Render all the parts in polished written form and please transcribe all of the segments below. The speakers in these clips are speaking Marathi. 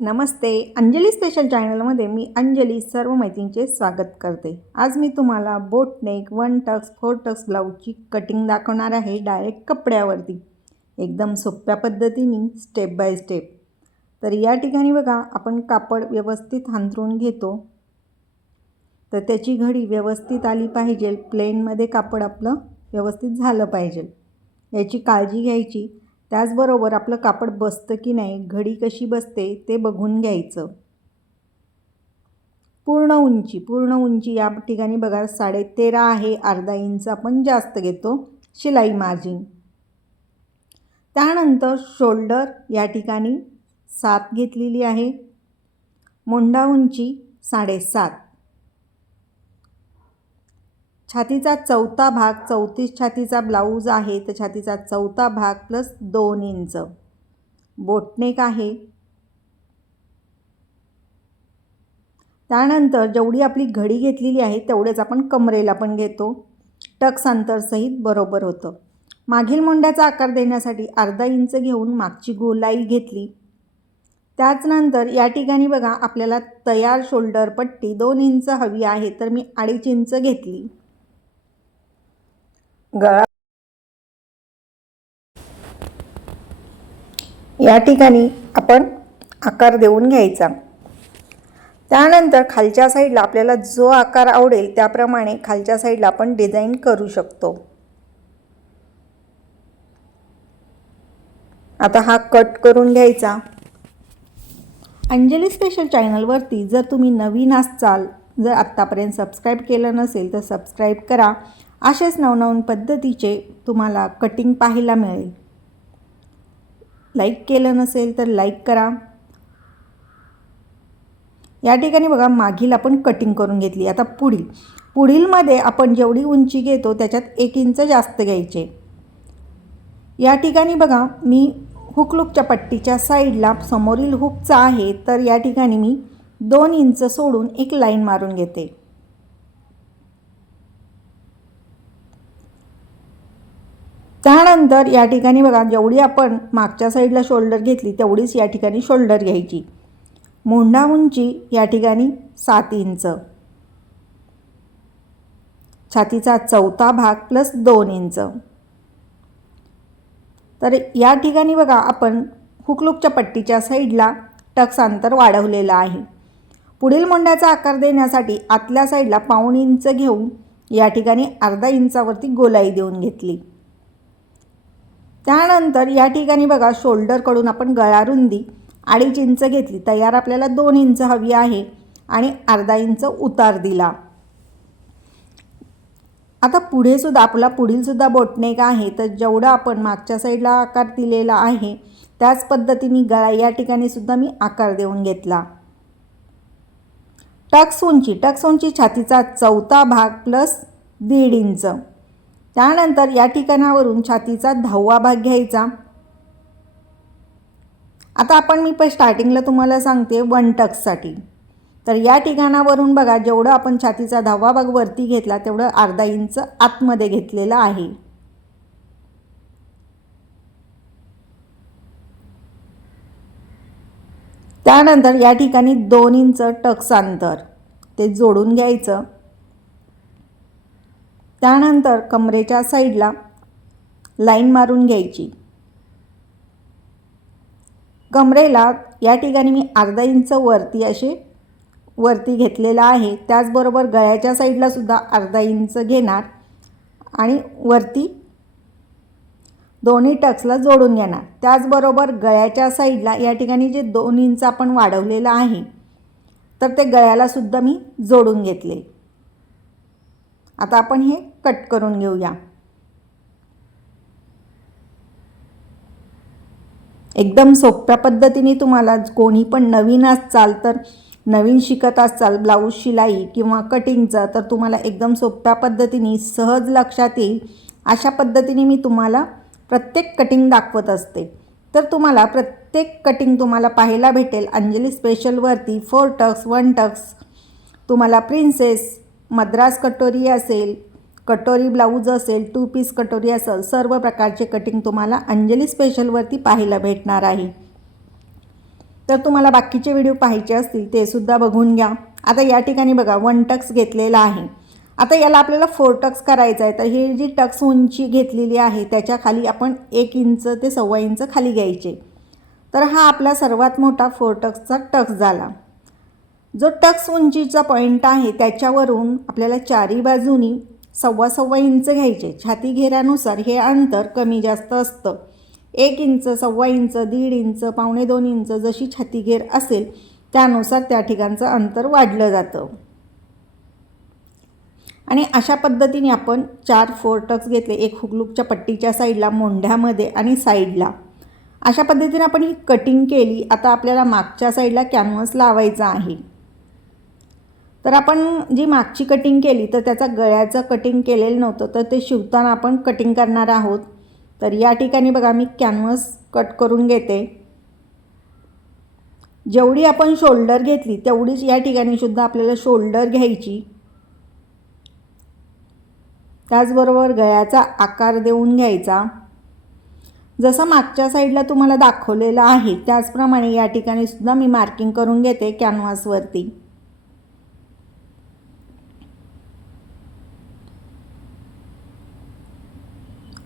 नमस्ते. अंजली स्पेशल चॅनलमध्ये मी अंजली सर्व मैत्रिणींचे स्वागत करते. आज मी तुम्हाला बोट नेक 1 टक्स 4 टक्स ब्लाऊजची कटिंग दाखवणार आहे डायरेक्ट कपड्यावरती, एकदम सोप्या पद्धतीने स्टेप बाय स्टेप. तर या ठिकाणी बघा, आपण कापड व्यवस्थित हांतरून घेतो, तर त्याची घडी व्यवस्थित आली पाहिजे. प्लेनमध्ये कापड आपलं व्यवस्थित झालं पाहिजे, याची काळजी घ्यायची. त्याचबरोबर आपलं कापड बसतं की नाही, घडी कशी बसते ते बघून घ्यायचं. पूर्ण उंची या ठिकाणी बघा 13.5 आहे, अर्धा इंच आपण जास्त घेतो शिलाई मार्जिन. त्यानंतर शोल्डर या ठिकाणी 7 घेतलेली आहे. मोंढा उंची 7.5. छातीचा चौथा भाग, 34 छातीचा ब्लाऊज आहे, तर छातीचा चौथा भाग प्लस 2 इंच. बोटनेक आहे. त्यानंतर जेवढी आपली घडी घेतलेली आहे तेवढेच आपण कमरेला पण घेतो, टक्स अंतरसहित बरोबर होतं. मागील मोंढ्याचा आकार देण्यासाठी अर्धा इंच घेऊन मागची गोलाई घेतली. त्याचनंतर या ठिकाणी बघा, आपल्याला तयार शोल्डर पट्टी 2 इंच हवी आहे, तर मी 2.5 इंच घेतली. गळा या ठिकाणी आपण आकार देऊन घ्यायचा. त्यानंतर खालच्या साईडला आपल्याला जो आकार आवडेल त्याप्रमाणे खालच्या साईडला आपण डिझाईन करू शकतो. आता हा कट करून घ्यायचा. अंजली स्पेशल चॅनलवरती जर तुम्ही नवीन असाल, जर आत्तापर्यंत सबस्क्राईब केलं नसेल तर सबस्क्राईब करा. असेच नवनवीन पद्धतीचे तुम्हाला कटिंग पाहायला मिळेल. लाईक केलं नसेल तर लाईक करा. या ठिकाणी बघा, मागील आपण कटिंग करून घेतली. आता पुढीलमध्ये आपण जेवढी उंची घेतो त्याच्यात 1 इंच जास्त घ्यायचे. या ठिकाणी बघा, मी हुक लूपच्या पट्टीच्या साईडला समोरील हुकचा आहे, तर या ठिकाणी मी 2 इंच सोडून एक लाईन मारून घेते. त्यानंतर या ठिकाणी बघा, जेवढी आपण मागच्या साईडला शोल्डर घेतली तेवढीच या ठिकाणी शोल्डर घ्यायची. मोंढा उंची या ठिकाणी 7 इंच. छातीचा चौथा भाग प्लस 2 इंच. तर या ठिकाणी बघा, आपण हुकलूकच्या पट्टीच्या साईडला टक्स अंतर वाढवलेलं आहे. पुढील मोंढ्याचा आकार देण्यासाठी आतल्या साईडला 1.5 इंच घेऊन या ठिकाणी अर्धा इंचावरती गोलाई देऊन घेतली. त्यानंतर या ठिकाणी बघा, शोल्डरकडून आपण गळा रुंदी 2.5 इंच घेतली. तयार आपल्याला 2 इंच हवी आहे आणि अर्धा इंच उतार दिला. आता पुढील बोटनेक आहे, तर जेवढं आपण मागच्या साईडला आकार दिलेला आहे त्याच पद्धतीने गळा या ठिकाणी सुद्धा मी आकार देऊन घेतला. टक्स उंची छातीचा चौथा भाग प्लस 1.5 इंच. त्यानंतर या ठिकाणावरून छातीचा 10वा भाग घ्यायचा. आता आपण मी स्टार्टिंगला तुम्हाला सांगते 1 टक्ससाठी. तर या ठिकाणावरून बघा, जेवढं आपण छातीचा 10वा भाग वरती घेतला तेवढं अर्धा इंच आतमध्ये घेतलेलं आहे. त्यानंतर या ठिकाणी 2 इंच टक्स अंतर ते जोडून घ्यायचं. त्यानंतर कमरेच्या साईडला लाईन मारून घ्यायची. कमरेला या ठिकाणी मी अर्धा इंच वरती घेतलेला आहे. त्याचबरोबर गळ्याच्या साईडला सुद्धा अर्धा इंच घेणार आणि वरती दोन्ही टक्सला जोडून घेणार. त्याचबरोबर गळ्याच्या साईडला या ठिकाणी जे 2 इंच आपण वाढवलेलं आहे, तर ते गळ्याला सुद्धा मी जोडून घेतले. आता आपण हे कट करून घेऊया. एकदम सोप्या पद्धतीने तुम्हाला कोणी पण नवीन असाल, तर नवीन शिकत असाल ब्लाऊज शिलाई किंवा कटिंगचं, तर तुम्हाला एकदम सोप्या पद्धतीने सहज लक्षात येईल अशा पद्धतीने मी तुम्हाला प्रत्येक कटिंग दाखवत असते. तर तुम्हाला प्रत्येक कटिंग तुम्हाला पाहायला भेटेल अंजली स्पेशलवरती. 4 टक्स 1 टक्स, तुम्हाला प्रिन्सेस, मद्रास कटोरी असेल, कटोरी ब्लाऊज असेल, 2 पीस कटोरी असेल, सर्व प्रकारचे कटिंग तुम्हाला अंजली स्पेशलवरती पाहायला भेटणार आहे. तर तुम्हाला बाकीचे व्हिडिओ पाहायचे असतील ते सुद्धा बघून घ्या। आता या ठिकाणी बघा 1 टक्स घेतलेला आहे। आता याला आपल्याला 4 टक्स करायचं आहे, तर ही जी टक्स उंची घेतलेली आहे त्याच्या खाली आपण 1 इंच ते 1.25 इंच खाली घ्यायचे। तर हा आपला सर्वात मोठा 4 टक्सचा टक्स झाला। जो टक्स उंचीचा पॉईंट आहे त्याच्यावरून आपल्याला चारी बाजूनी 1.25 इंच घ्यायचे। छाती घेऱ्यानुसार हे अंतर कमी जास्त असतं। 1 इंच, 1.25 इंच, 1.5 इंच, 1.25 इंच जशी छाती घेर असेल त्यानुसार त्या ठिकाणचं अंतर वाढलं जातं। आणि अशा पद्धतीने आपण 4 टक्स घेतले, एक हुकलूकच्या पट्टीच्या साईडला, मोंढ्यामध्ये आणि साईडला। अशा पद्धतीने आपण ही कटिंग केली। आता आपल्याला मागच्या साईडला कॅनव्हास लावायचा आहे। तर आपण जी मागची कटिंग केली तर त्याचा गळ्याचं कटिंग केलेलं नव्हतं, तर ते शिवताना आपण कटिंग करणार आहोत। तर या ठिकाणी बघा मी कॅनव्हास कट करून घेते। जेवढी आपण शोल्डर घेतली तेवढीच या ठिकाणी सुद्धा आपल्याला शोल्डर घ्यायची। त्याचबरोबर गळ्याचा आकार देऊन घ्यायचा। जसं मागच्या साईडला तुम्हाला दाखवलेलं आहे त्याचप्रमाणे या ठिकाणी सुद्धा मी मार्किंग करून घेते कॅनव्हासवरती।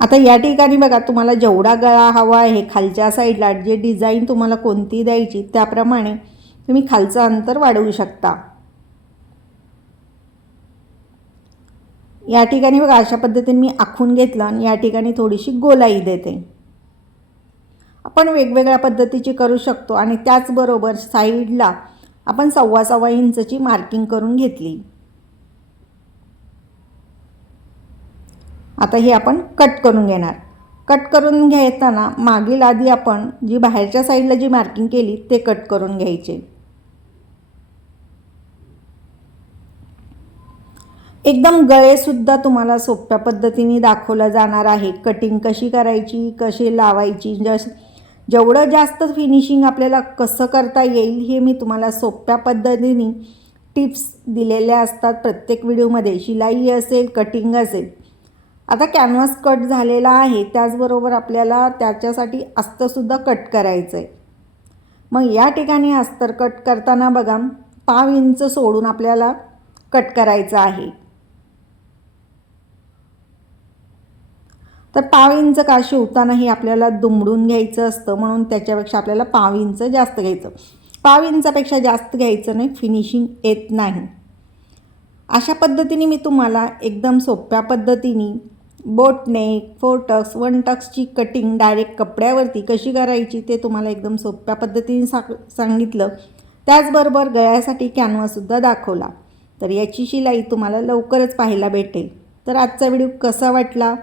आता या ठिकाणी बघा तुम्हाला जेवढा गळा हवा आहे खालच्या साईडला, जे डिझाईन तुम्हाला कोणती द्यायची त्याप्रमाणे तुम्ही खालचं अंतर वाढवू शकता। या ठिकाणी बघा अशा पद्धतीने मी आखून घेतलं आणि या ठिकाणी थोडीशी गोलाई देते। आपण वेगवेगळ्या पद्धतीची करू शकतो आणि त्याचबरोबर साईडला आपण 1.25 इंचची मार्किंग करून घेतली। आता हे आपण कट करून घेणार। कट करून घेताना मागील आधी आपण जी बाहेरच्या साईडला जी मार्किंग केली ते कट करून घ्यायचे। एकदम गळेसुद्धा तुम्हाला सोप्या पद्धतीने दाखवलं जाणार आहे। कटिंग कशी करायची, कशी लावायची, जेवढं जास्त फिनिशिंग आपल्याला कसं करता येईल हे मी तुम्हाला सोप्या पद्धतीने टिप्स दिलेल्या असतात प्रत्येक व्हिडिओमध्ये। शिलाई असेल, कटिंग असेल। आता कॅनव्हास कट झालेला आहे, त्याचबरोबर आपल्याला त्याच्यासाठी अस्तरसुद्धा कट करायचं आहे। मग या ठिकाणी अस्तर कट करताना बघा 1/2 इंच सोडून आपल्याला कट करायचं आहे। तर 1/2 इंच का शिवतानाही आपल्याला दुमडून घ्यायचं असतं, म्हणून त्याच्यापेक्षा आपल्याला 1/2 इंच जास्त घ्यायचं। 1/2 इंचापेक्षा जास्त घ्यायचं नाही, फिनिशिंग येत नाही। अशा पद्धतीने मी तुम्हाला एकदम सोप्या पद्धतीने बोट नेक, 4 टक्स, 1 टक्सची कटिंग डायरेक्ट कपड्यावरती कशी करायची ते तुम्हाला एकदम सोप्या पद्धतीने सांगितलं। त्याचबरोबर गळ्यासाठी कॅनव्हाससुद्धा दाखवला। तर याची शिलाई तुम्हाला लवकरच पाहायला भेटेल। तर आजचा व्हिडिओ कसा वाटला